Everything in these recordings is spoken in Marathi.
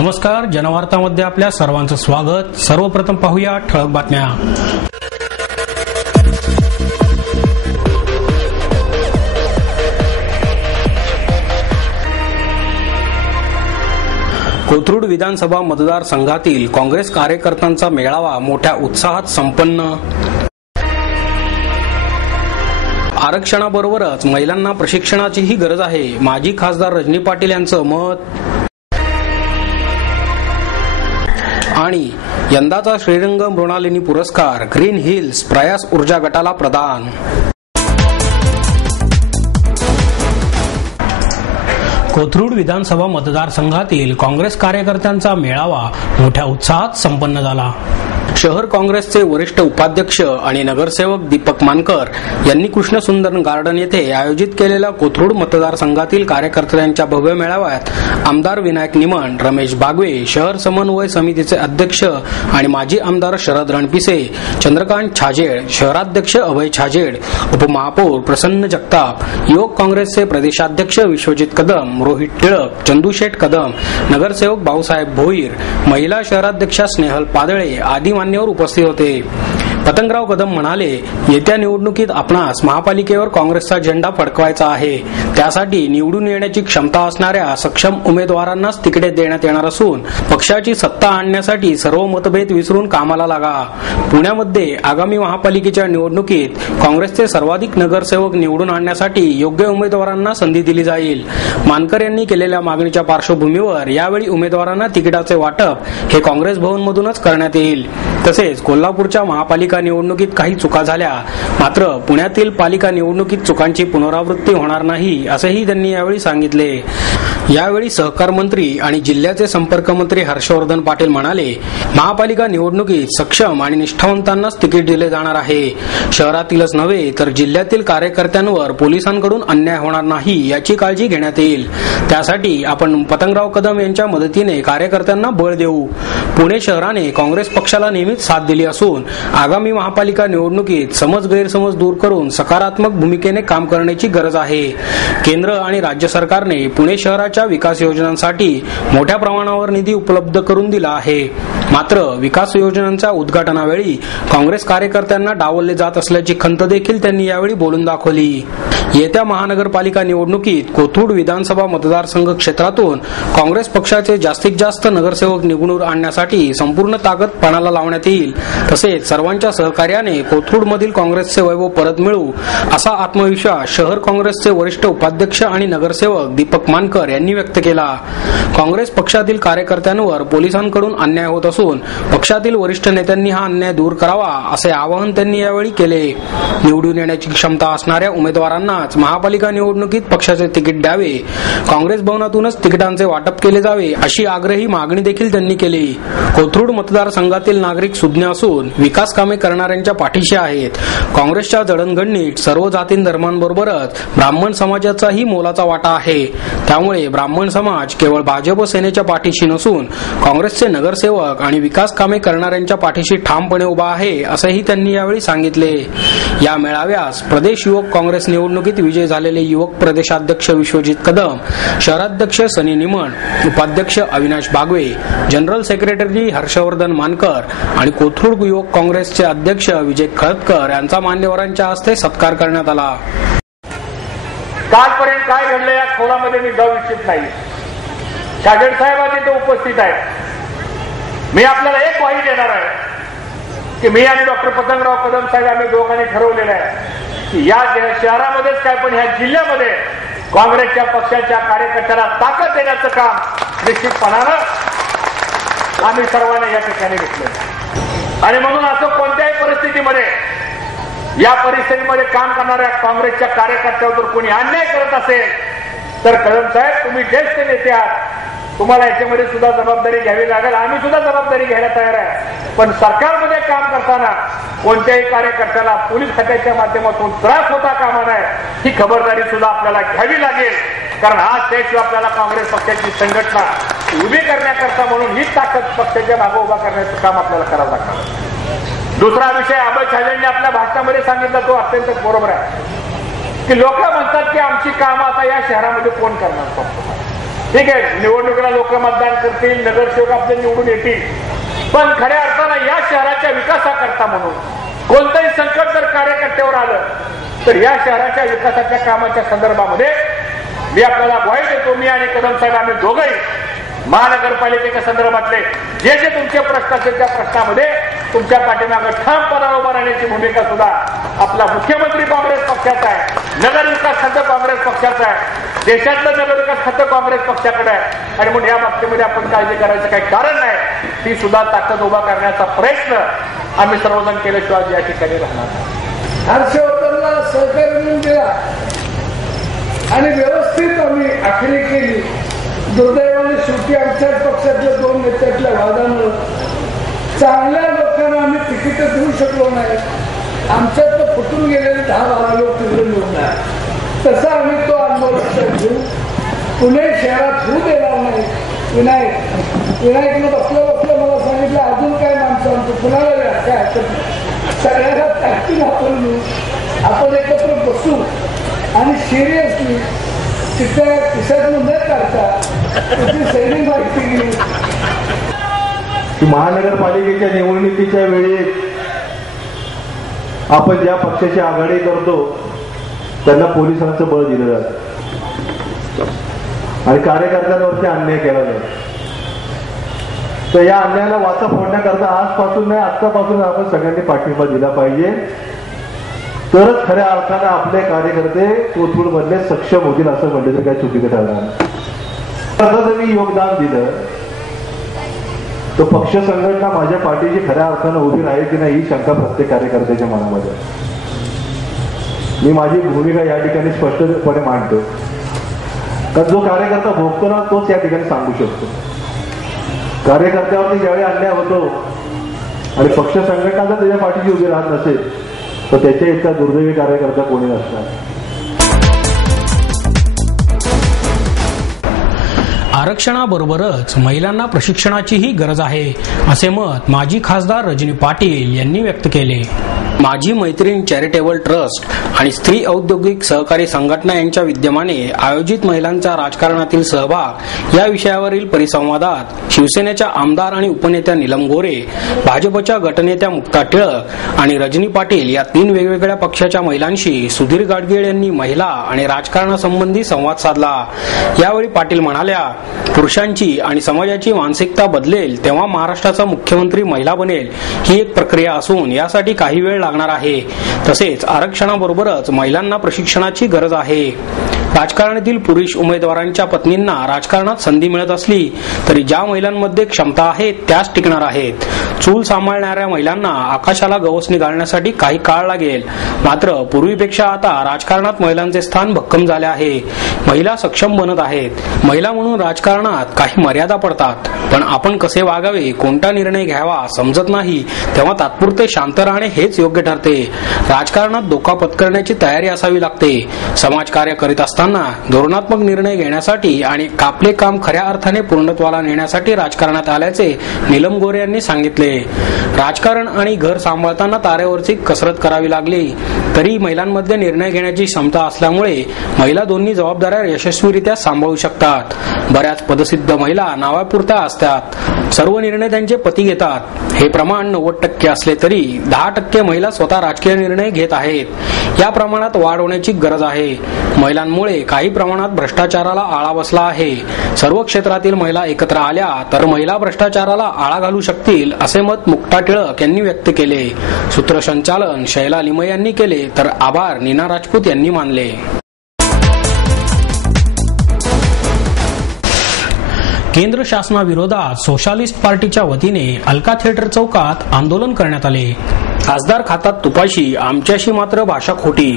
नमस्कार, जनवार्तामध्ये आपल्या सर्वांचं स्वागत। सर्वप्रथम पाहूया ठळक बातम्या। कोथरूड विधानसभा मतदारसंघातील काँग्रेस कार्यकर्त्यांचा मेळावा मोठ्या उत्साहात संपन्न। आरक्षणाबरोबरच महिलांना प्रशिक्षणाचीही गरज आहे, माजी खासदार रजनी पाटील यांचं मत। आणि यंदाचा श्रीरंग मृणालिनी पुरस्कार ग्रीन हिल्स प्रयास ऊर्जा गटाला प्रदान। कोथरूड विधानसभा मतदारसंघातील काँग्रेस कार्यकर्त्यांचा मेळावा मोठ्या उत्साहात संपन्न झाला। शहर काँग्रेसचे वरिष्ठ उपाध्यक्ष आणि नगरसेवक दीपक मानकर यांनी कृष्णसुंदर गार्डन येथे आयोजित केलेल्या कोथरूड मतदारसंघातील कार्यकर्त्यांच्या भव्य मेळाव्यात आमदार विनायक निमण, रमेश बागवे, शहर समन्वय समितीचे अध्यक्ष आणि माजी आमदार शरद रणपिसे, चंद्रकांत छाजेड, शहराध्यक्ष अभय छाजेड, उपमहापौर प्रसन्न जगताप, युवक काँग्रेसचे प्रदेशाध्यक्ष विश्वजित कदम, रोहित टिळक, चंदूशेठ कदम, नगरसेवक भाऊसाहेब भोईर, महिला शहराध्यक्षा स्नेहल पादळे आदी मान्यवर उपस्थित होते। पतंगराव कदम म्हणाले, येत्या निवडणुकीत आपणास महापालिकेवर काँग्रेसचा झेंडा फडकवायचा आहे। त्यासाठी निवडून येण्याची क्षमता असणाऱ्या सक्षम उमेदवारांनाच तिकिटे देण्यात येणार असून पक्षाची सत्ता आणण्यासाठी सर्व मतभेद विसरून कामाला लागा। पुण्यामध्ये आगामी महापालिकेच्या निवडणुकीत काँग्रेसचे सर्वाधिक नगरसेवक निवडून आणण्यासाठी योग्य उमेदवारांना संधी दिली जाईल। मानकर यांनी केलेल्या मागणीच्या पार्श्वभूमीवर यावेळी उमेदवारांना तिकिटाचे वाटप हे काँग्रेस भवनमधूनच करण्यात येईल। तसेच कोल्हापूरच्या महापालिका निवडणुकीत काही चुका झाल्या, मात्र पुण्यातील पालिका निवडणुकीत चुकांची पुनरावृत्ती होणार नाही असेही त्यांनी यावेळी सांगितले। यावेळी सहकार मंत्री आणि जिल्ह्याचे संपर्क मंत्री हर्षवर्धन पाटील म्हणाले, महापालिका निवडणुकीत सक्षम आणि निष्ठावंतांनाच तिकीट दिले जाणार आहे। शहरातीलच नव्हे तर जिल्ह्यातील कार्यकर्त्यांवर पोलिसांकडून अन्याय होणार नाही याची काळजी घेण्यात येईल। त्यासाठी आपण पतंगराव कदम यांच्या मदतीने कार्यकर्त्यांना बळ देऊ। पुणे शहराने काँग्रेस पक्षाला नेहमीच साथ दिली असून आगामी महापालिका निवडणुकीत समज गैरसमज दूर करून सकारात्मक भूमिकेने काम करण्याची गरज आहे। केंद्र आणि राज्य सरकारने पुणे शहराच्या विकास योजनांसाठी मोठ्या प्रमाणावर निधी उपलब्ध करून दिला आहे, मात्र विकास योजनांच्या उद्घाटनावेळी काँग्रेस कार्यकर्त्यांना डावलले जात असल्याची खंत देखील त्यांनी यावेळी बोलून दाखवली। येत्या महानगरपालिका निवडणुकीत कोथरूड विधानसभा मतदारसंघ क्षेत्रातून काँग्रेस पक्षाचे जास्तीत जास्त नगरसेवक निवडून आणण्यासाठी संपूर्ण ताकद पणाला लावण्यात येईल। तसेच सर्वांच्या सहकार्याने कोथरूडमधील काँग्रेसचे वैभव परत मिळू असा आत्मविश्वास शहर काँग्रेसचे वरिष्ठ उपाध्यक्ष आणि नगरसेवक दीपक मानकर यांनी व्यक्त केला। काँग्रेस पक्षातील कार्यकर्त्यांवर पोलिसांकडून अन्याय होत असून पक्षातील वरिष्ठ नेत्यांनी हा अन्याय दूर करावा असे आवाहन त्यांनी यावेळी केले। निवडून येण्याची क्षमता असणाऱ्या उमेदवारांनाच महापालिका निवडणुकीत पक्षाचे तिकीट द्यावे, काँग्रेस भवनातूनच तिकिटांचे वाटप केले जावे अशी आग्रही मागणी देखील त्यांनी केली। कोथरूड मतदारसंघातील नागरिक सुज्ञ असून विकास कामे करणाऱ्यांच्या पाठीशी आहेत। काँग्रेसच्या जडणघडणीत सर्व जाती धर्मांबरोबरच ब्राह्मण समाजाचाही मोलाचा वाटा आहे। त्यामुळे ब्राह्मण समाज केवळ भाजप सेनेच्या पाठीशी नसून काँग्रेसचे नगरसेवक आणि विकास कामे करणाऱ्यांच्या पाठीशी ठामपणे उभा आहे असेही त्यांनी यावेळी सांगितले। या मेळाव्यास प्रदेश युवक काँग्रेस निवडणुकीत विजयी झालेले युवक प्रदेशाध्यक्ष विश्वजित कदम, शहराध्यक्ष सनी निमण, उपाध्यक्ष अविनाश बागवे, जनरल सेक्रेटरी हर्षवर्धन मानकर आणि कोथरूड युवक काँग्रेसचे अध्यक्ष विजय खळदकर यांचा मान्यवरांच्या हस्ते सत्कार करण्यात आला। कालपर्यंत काय घडलं या खोलामध्ये मी जाऊ इच्छित नाही। छाजेड साहेब इथे उपस्थित आहेत। मी आपल्याला एक ग्वाही देणार आहे की मी आणि डॉक्टर पतंगराव कदम साहेब आम्ही दोघांनी ठरवलेलं आहे की या शहरामध्येच काय पण ह्या जिल्ह्यामध्ये काँग्रेसच्या पक्षाच्या कार्यकर्त्याला ताकद देण्याचं काम निश्चितपणानं आम्ही सर्वांनी या ठिकाणी घेतलं आणि म्हणून असं कोणत्याही परिस्थितीमध्ये या परिस्थितीमध्ये काम करणाऱ्या काँग्रेसच्या कार्यकर्त्यावर कोणी अन्याय करत असेल तर कदम साहेब तुम्ही ज्येष्ठ नेते आहात, तुम्हाला याच्यामध्ये सुद्धा जबाबदारी घ्यावी लागेल। आम्ही सुद्धा जबाबदारी घ्यायला तयार आहे, पण सरकारमध्ये काम करताना कोणत्याही कार्यकर्त्याला पोलीस खात्याच्या माध्यमातून त्रास होता कामा नये ही खबरदारी सुद्धा आपल्याला घ्यावी लागेल। कारण आज देश आपल्याला काँग्रेस पक्षाची संघटना उभी करण्याकरता म्हणून ही ताकद पक्षाच्या मागे उभा करण्याचं काम आपल्याला करावं लागतं। दुसरा विषय अभय छाजेडने आपल्या भाषणामध्ये सांगितला तो अत्यंत बरोबर आहे की लोक म्हणतात की आमची कामं आता या शहरामध्ये कोण करणार। ठीक आहे, निवडणुकीला लोक मतदान करतील, नगरसेवक आपले निवडून येतील, पण खऱ्या अर्थानं या शहराच्या विकासाकरता म्हणून कोणतंही संकट जर कार्यकर्त्यावर आलं तर या शहराच्या विकासाच्या कामाच्या संदर्भामध्ये मी आपल्याला ग्वाही देतो, मी आणि कदम साहेब आम्ही दोघंही महानगरपालिकेच्या संदर्भातले जे जे तुमचे प्रश्न असतील त्या प्रश्नामध्ये तुमच्या पाठीमागे ठामपणाने उभा राहण्याची भूमिका सुद्धा आपला मुख्यमंत्री काँग्रेस पक्षाचा आहे, नगर विकास खातं काँग्रेस पक्षाचं आहे, देशातलं नगर विकास खातं काँग्रेस पक्षाकडे आहे आणि म्हणून या बाबतीमध्ये आपण काळजी करायचं काही कारण नाही. ती सुद्धा ताकद उभा करण्याचा प्रयत्न आम्ही सर्वजण केल्याशिवाय या ठिकाणी राहणार नाही. हर्षवर्धनला सहकार्य म्हणून दिला आणि व्यवस्थित आम्ही आखणी केली. दुर्दैवाने शेवटी आमच्याच पक्षातल्या 2 नेत्यातल्या वादामुळे चांगल्या लोकांना आम्ही तिकीट देऊ शकलो नाही. आमच्यात फुटून गेलेले 10-12 लोक तिकडे निवडणार. तसा आम्ही तो अनुभव लक्षात घेऊ. पुणे शहरात होऊ देणार नाही. विनायकनं बसलं मला सांगितलं अजून काय माणसं आमचं कुणाला काय सगळ्यांना ताकदीने आपण एकत्र बसू आणि सिरियसली तिथे खिशातून न काढता त्याची सैनिक माहिती घेऊ. महानगरपालिकेच्या निवडणुकीच्या वेळी आपण ज्या पक्षाची आघाडी करतो त्यांना पोलिसांचं बळ दिलं जातं आणि कार्यकर्त्यांवरती अन्याय केला जातो. तर या अन्यायाला वाचा फोडण्याकरता आजपासून नाही आत्तापासून आपण सगळ्यांनी पाठिंबा दिला पाहिजे. तरच खऱ्या अर्थानं आपले कार्यकर्ते कोथरूडमधले सक्षम होतील असं म्हणले तर काही चुकीचं ठरणार नाही. जर मी योगदान दिलं तर पक्ष संघटना माझ्या पाठीशी खऱ्या अर्थानं उभी राहील की नाही ही शंका प्रत्येक कार्यकर्त्याच्या मनामध्ये. मी माझी भूमिका या ठिकाणी स्पष्टपणे मांडतो, कारण जो कार्यकर्ता भोगतो ना तोच या ठिकाणी सांगू शकतो. कार्यकर्त्यावरती ज्यावेळी अन्याय होतो आणि पक्ष संघटना जर त्याच्या पाठीशी उभी राहत नसेल तर त्याच्या इतका दुर्दैवी कार्यकर्ता कोणी नसणार. आरक्षणाबरोबरच महिलांना प्रशिक्षणाचीही गरज आहे असे मत माजी खासदार रजनी पाटील यांनी व्यक्त केले. माजी मैत्रीण चॅरिटेबल ट्रस्ट आणि स्त्री औद्योगिक सहकारी संघटना यांच्या विद्यमाने आयोजित महिलांचा राजकारणातील सहभाग या विषयावरील परिसंवादात शिवसेनेच्या आमदार आणि उपनेत्या नीलम गोरे, भाजपच्या गटनेत्या मुक्ता टिळक आणि रजनी पाटील या 3 वेगवेगळ्या पक्षाच्या महिलांशी सुधीर गाडगीळ यांनी महिला आणि राजकारणासंबंधी संवाद साधला. यावेळी पाटील म्हणाल्या, पुरुषांची आणि समाजाची मानसिकता बदलेल तेव्हा महाराष्ट्राचा मुख्यमंत्री महिला बनेल ही एक प्रक्रिया असून यासाठी काही वेळ लागणार आहे. तसेच आरक्षणाबरोबरच महिलांना प्रशिक्षणाची गरज आहे. राजकारणातील पुरुष उमेदवारांच्या पत्नींना राजकारणात संधी मिळत असली तरी ज्या महिलांमध्ये क्षमता आहे त्याच टिकणार आहेत. चूल सांभाळणाऱ्या महिलांना आकाशाला गवसणी घालण्यासाठी काही काळ लागेल. मात्र पूर्वीपेक्षा आता राजकारणात महिलांचे स्थान भक्कम झाले आहे. महिला सक्षम बनत आहेत. महिला म्हणून राजकारणात काही मर्यादा पडतात, पण आपण कसे वागावे, कोणता निर्णय घ्यावा समजत नाही तेव्हा तात्पुरते शांत राहणे हेच योग्य ठरते. राजकारणात धोका पत्करण्याची तयारी असावी लागते. समाजकार्य करीत असताना धोरणात्मक निर्णय घेण्यासाठी आणि आपले काम खऱ्या अर्थाने पूर्णत्वाला नेण्यासाठी राजकारणात आल्याचे नीलम गोरे यांनी सांगितले. राजकारण आणि घर सांभाळताना तारेवरची कसरत करावी लागली तरी महिलांमध्ये निर्णय घेण्याची क्षमता असल्यामुळे महिला दोन्ही जबाबदाऱ्या यशस्वीरित्या सांभाळू शकतात. बऱ्याच पदसिद्ध महिला नावापुरत्या असतात. सर्व निर्णय त्यांचे पती घेतात. हे प्रमाण 90% असले तरी 10% महिला स्वतः राजकीय निर्णय घेत आहेत. या प्रमाणात वाढ होण्याची गरज आहे. महिलांमुळे काही प्रमाणात भ्रष्टाचाराला आळा बसला आहे. सर्व क्षेत्रातील महिला एकत्र आल्या तर महिला भ्रष्टाचाराला आळा घालू शकतील असे मत मुक्ता टिळक यांनी व्यक्त केले. सूत्रसंचालन शैला लिमय यांनी केले तर आभार नीना राजपूत यांनी मानले. केंद्र शासनाविरोधात सोशालिस्ट पार्टीच्या वतीने अलका थिएटर चौकात आंदोलन करण्यात आले. खासदार खातात तुपाशी, आमच्याशी मात्र भाषा खोटी,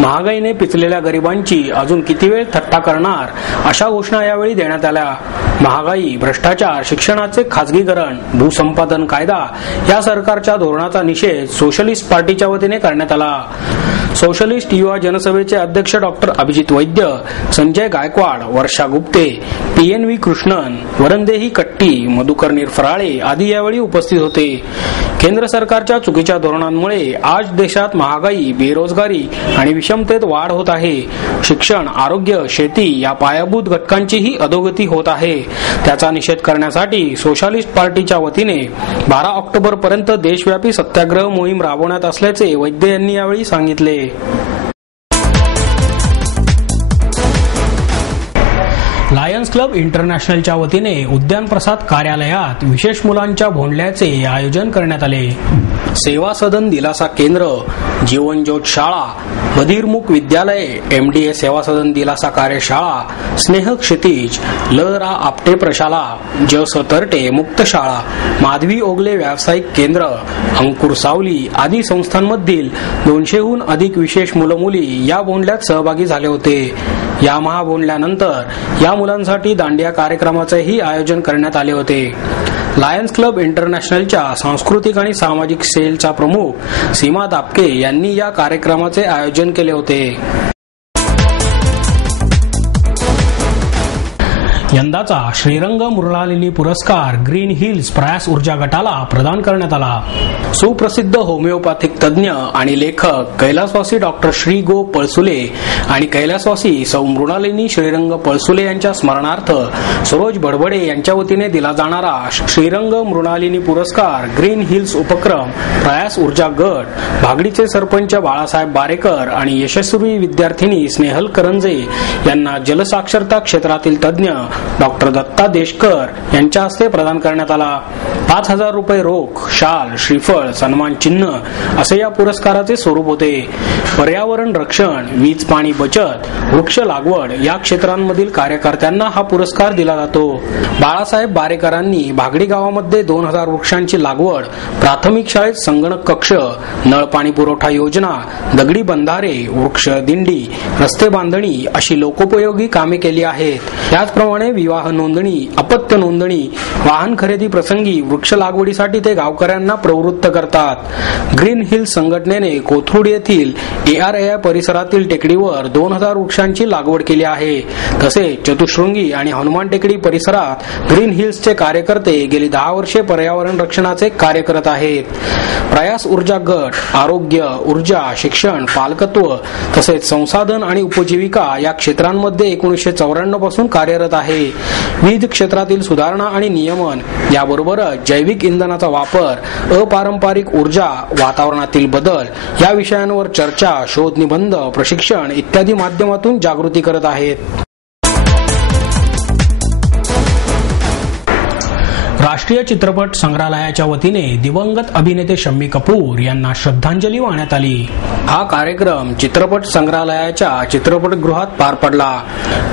महागाईने पिचलेल्या गरिबांची अजून किती वेळ थट्टा करणार अशा घोषणा यावेळी देण्यात आल्या. महागाई, भ्रष्टाचार, शिक्षणाचे खासगीकरण, भूसंपादन कायदा या सरकारच्या धोरणाचा निषेध सोशलिस्ट पार्टीच्या वतीने करण्यात आला. सोशलिस्ट युवा जनसभेचे अध्यक्ष डॉक्टर अभिजित वैद्य, संजय गायकवाड, वर्षा गुप्ते, PNV कृष्णन, वरंदेही कट्टी, मधुकर निरफराळे आदी यावेळी उपस्थित होते. केंद्र सरकारच्या चुकीच्या धोरणांमुळे आज देशात महागाई, बेरोजगारी आणि विषमतेत वाढ होत आहे. शिक्षण, आरोग्य, शेती या पायाभूत घटकांचीही अधोगती होत आहे. त्याचा निषेध करण्यासाठी सोशलिस्ट पार्टीच्या वतीने 12 ऑक्टोबर पर्यंत देशव्यापी सत्याग्रह मोहीम राबवण्यात असल्याचे वैद्य यांनी यावेळी सांगितले. लायन्स क्लब इंटरनॅशनलच्या वतीने उद्यान प्रसाद कार्यालयात विशेष मुलांच्या भोंडल्याचे आयोजन करण्यात आले. सेवा सदन दिलासा केंद्र, जीवन ज्योत शाळा, बधिरमुख विद्यालय, MDA सेवा सदन दिलासा कार्यशाळा, स्नेह क्षितिज, ल.रा. आपटे प्रशाला, ज.स. तरटे मुक्त शाळा, माधवी ओगले व्यावसायिक केंद्र, अंकुर सावली आदी संस्थांमधील 200हून अधिक विशेष मुलं मुली या भोंडल्यात सहभागी झाले होते. या महाभोंडल्यानंतर या मुलांसाठी दांडिया कार्यक्रमाचेही आयोजन करण्यात आले होते. लायन्स क्लब इंटरनॅशनलच्या सांस्कृतिक आणि सामाजिक सेलच्या प्रमुख सीमा दापके यांनी या कार्यक्रमाचे आयोजन केले होते. यंदाचा श्रीरंग मृणालिनी पुरस्कार ग्रीन हिल्स प्रयास ऊर्जा गटाला प्रदान करण्यात आला. सुप्रसिद्ध होमिओपॅथिक तज्ज्ञ आणि लेखक कैलासवासी डॉक्टर श्री गो पळसुले आणि कैलासवासी सौ मृणालिनी श्रीरंग पळसुले यांच्या स्मरणार्थ सरोज बडबडे यांच्या वतीने दिला जाणारा श्रीरंग मृणालिनी पुरस्कार ग्रीन हिल्स उपक्रम प्रयास ऊर्जा गट, भागडीचे सरपंच बाळासाहेब बारेकर आणि यशस्वी विद्यार्थिनी स्नेहल करंजे यांना जलसाक्षरता क्षेत्रातील तज्ज्ञ डॉक्टर दत्ता देशकर यांच्या हस्ते प्रदान करण्यात आला. 5,000 रुपये रोख, शाल, श्रीफळ, सन्मान चिन्ह असे या पुरस्काराचे स्वरूप होते. पर्यावरण रक्षण, वीज पाणी बचत, वृक्ष लागवड या क्षेत्रांमधील कार्यकर्त्यांना हा पुरस्कार दिला जातो. बाळासाहेब बारेकरांनी भागडी गावामध्ये 2,000 वृक्षांची लागवड, प्राथमिक शाळेत संगणक कक्ष, नळ पाणी पुरवठा योजना, दगडी बंधारे, वृक्ष दिंडी, रस्ते बांधणी अशी लोकोपयोगी कामे केली आहेत. त्याचप्रमाणे विवाह नोंदणी, अपत्य नोंदणी, वाहन खरेदी प्रसंगी वृक्ष लागवडीसाठी ते गावकऱ्यांना प्रवृत्त करतात. ग्रीन हिल्स संघटनेने कोथरूड येथील ARAI परिसरातील टेकडीवर 2,000 वृक्षांची लागवड केली आहे. तसेच चतुशृंगी आणि हनुमान टेकडी परिसरात ग्रीन हिल्सचे कार्यकर्ते गेली 10 वर्षे पर्यावरण रक्षणाचे कार्य करत आहेत. प्रयास ऊर्जा गट आरोग्य, ऊर्जा, शिक्षण, पालकत्व तसेच संसाधन आणि उपजीविका या क्षेत्रांमध्ये 1994 पासून कार्यरत आहे. विविध क्षेत्रातील सुधारणा आणि नियमन याबरोबरच जैविक इंधनाचा वापर, अपारंपरिक ऊर्जा, वातावरणातील बदल या विषयांवर चर्चा, शोध निबंध, प्रशिक्षण इत्यादी माध्यमातून जागृती करत आहेत. राष्ट्रीय चित्रपट संग्रहालयाच्या वतीने दिवंगत अभिनेते शम्मी कपूर यांना श्रद्धांजली वाहण्यात आली. हा कार्यक्रम चित्रपट संग्रहालयाच्या चित्रपटगृहात पार पडला.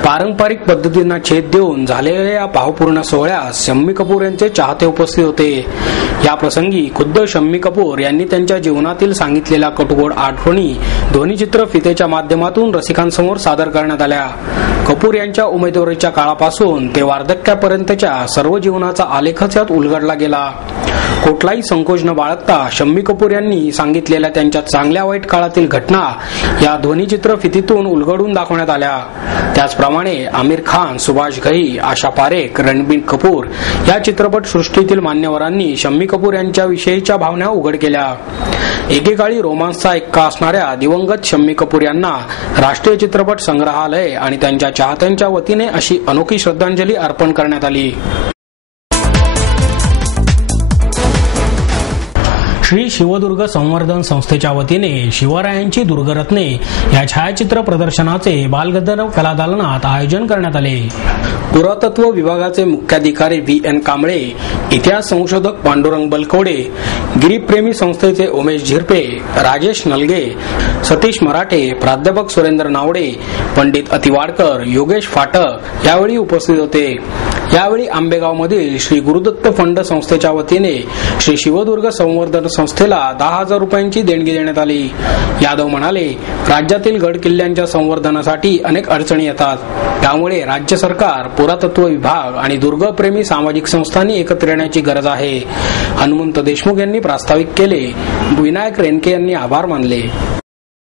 पारंपरिक पद्धतींना छेद देऊन झालेल्या या भावपूर्ण सोहळ्यात शम्मी कपूर यांचे चाहते उपस्थित होते. या प्रसंगी खुद्द शम्मी कपूर यांनी त्यांच्या जीवनातील सांगितलेल्या कटुगोड आठवणी ध्वनिचित्र फितेच्या माध्यमातून रसिकांसमोर सादर करण्यात आल्या. कपूर यांच्या उमेदवारीच्या काळापासून ते वार्धक्यापर्यंतच्या सर्व जीवनाचा आलेखच यात उलगडला गेला. कुठलाही संकोच न बाळगता शम्मी कपूर यांनी सांगितलेल्या त्यांच्या चांगल्या वाईट काळातील घटना या ध्वनिचित्र फितीतून उलगडून दाखवण्यात आल्या. त्याचप्रमाणे आमिर खान, सुभाष घई, आशा पारेख, रणबीर कपूर या चित्रपट सृष्टीतील मान्यवरांनी शम्मी कपूर यांच्या विषयीच्या भावना उघड केल्या. एकेकाळी रोमांसचा एक्का असणाऱ्या दिवंगत शम्मी कपूर यांना राष्ट्रीय चित्रपट संग्रहालय आणि त्यांच्या चाहत्यांच्या वतीने अशी अनोखी श्रद्धांजली अर्पण करण्यात आली. श्री शिवदुर्ग संवर्धन संस्थेच्या वतीने शिवरायांची दुर्गरत्ने या छायाचित्र प्रदर्शनाचे बालगंधर्व कलादालनात आयोजन करण्यात आले. पुरातत्व विभागाचे मुख्याधिकारी VN कांबळे, इतिहास संशोधक पांडुरंग बलकवडे, गिरीप्रेमी संस्थेचे उमेश झिरपे, राजेश नलगे, सतीश मराठे, प्राध्यापक सुरेंद्र नावडे, पंडित अतिवाडकर, योगेश फाटक यावेळी उपस्थित होते. यावेळी आंबेगावमधील श्री गुरुदत्त फंड संस्थेच्या वतीने श्री शिवदुर्ग संवर्धन संस्थेला 10,000 रुपयांची देणगी देण्यात आली. यादव म्हणाले, राज्यातील गड किल्ल्यांच्या संवर्धनासाठी अनेक अडचणी येतात. त्यामुळे राज्य सरकार, पुरातत्व विभाग आणि दुर्गप्रेमी सामाजिक संस्थांनी एकत्र येण्याची गरज आहे. हनुमंत देशमुख यांनी प्रास्ताविक केले. विनायक रेणके यांनी आभार मानले.